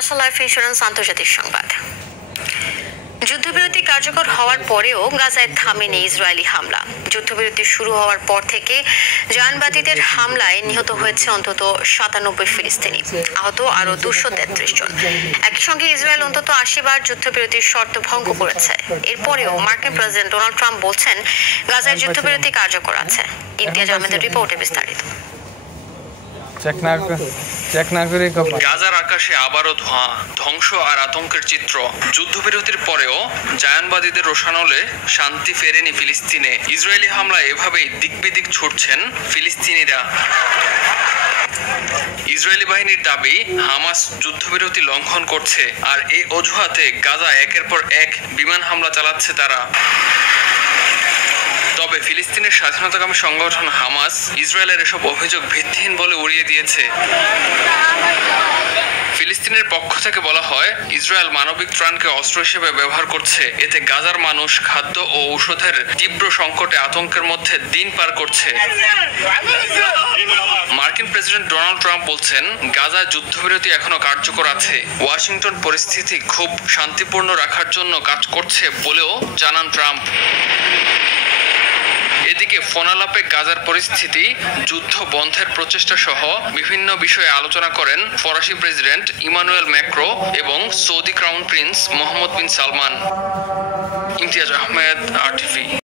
National life insurance আন্তর্জাতিক সংবাদ। যুদ্ধবিরতি কার্যকর হওয়ার পরেও গাজায় থামেনি ইসরায়েলি হামলা। যুদ্ধবিরতি শুরু হওয়ার পর থেকে জায়নবাদীদের হামলায় নিহত হয়েছে অন্তত 97 ফিলিস্তিনি, আহত আরও 233 জন। একই সঙ্গে ইসরায়েল অন্তত 80 বার যুদ্ধবিরতির শর্ত ভঙ্গ করেছে। এরপরেও মার্কিন প্রেসিডেন্ট ডোনাল্ড ট্রাম্প বলছেন গাজায় যুদ্ধবিরতি কার্যকর আছে। ইমতিয়াজ আহমেদের রিপোর্টে বিস্তারিত। গাজার আকাশে আবারও ধোঁয়া, ধ্বংস আর আতঙ্কের চিত্র। যুদ্ধবিরতির পরেও জায়নবাদীদের রোষানলে শান্তি ফেরেনি ফিলিস্তিনে। ইসরায়েলি হামলায় এভাবেই দিকবিদিক ছুটছেন ফিলিস্তিনিরা। ইসরায়েলি বাহিনীর দাবি হামাস যুদ্ধবিরতি লঙ্ঘন করছে, আর এই অজুহাতে গাজা একের পর এক বিমান হামলা চালাচ্ছে তারা। তবে ফিলিস্তিনের স্বাধীনতাকামী সংগঠন হামাস ইসরায়েলের এসব অভিযোগ ভিত্তিহীন বলে উড়িয়ে দিয়েছে। ফিলিস্তিনের পক্ষ থেকে বলা হয়, ইসরায়েল মানবিক ত্রাণকে অস্ত্র হিসেবে ব্যবহার করছে। এতে গাজার মানুষ খাদ্য ও ঔষধের তীব্র সংকটে আতঙ্কের মধ্যে দিন পার করছে। মার্কিন প্রেসিডেন্ট ডোনাল্ড ট্রাম্প বলছেন, গাজায় যুদ্ধবিরতি এখনো কার্যকর আছে। ওয়াশিংটন পরিস্থিতি খুব শান্তিপূর্ণ রাখার জন্য কাজ করছে বলেও জানান ট্রাম্প। এদিকে ফোনালাপে গাজার পরিস্থিতি, যুদ্ধ বন্ধের প্রচেষ্টা সহ বিভিন্ন বিষয়ে আলোচনা করেন ফরাসি প্রেসিডেন্ট ইমানুয়েল ম্যাক্রো এবং সৌদি ক্রাউন প্রিন্স মোহাম্মদ বিন সালমান। ইমতিয়াজ আহমেদ, RTV।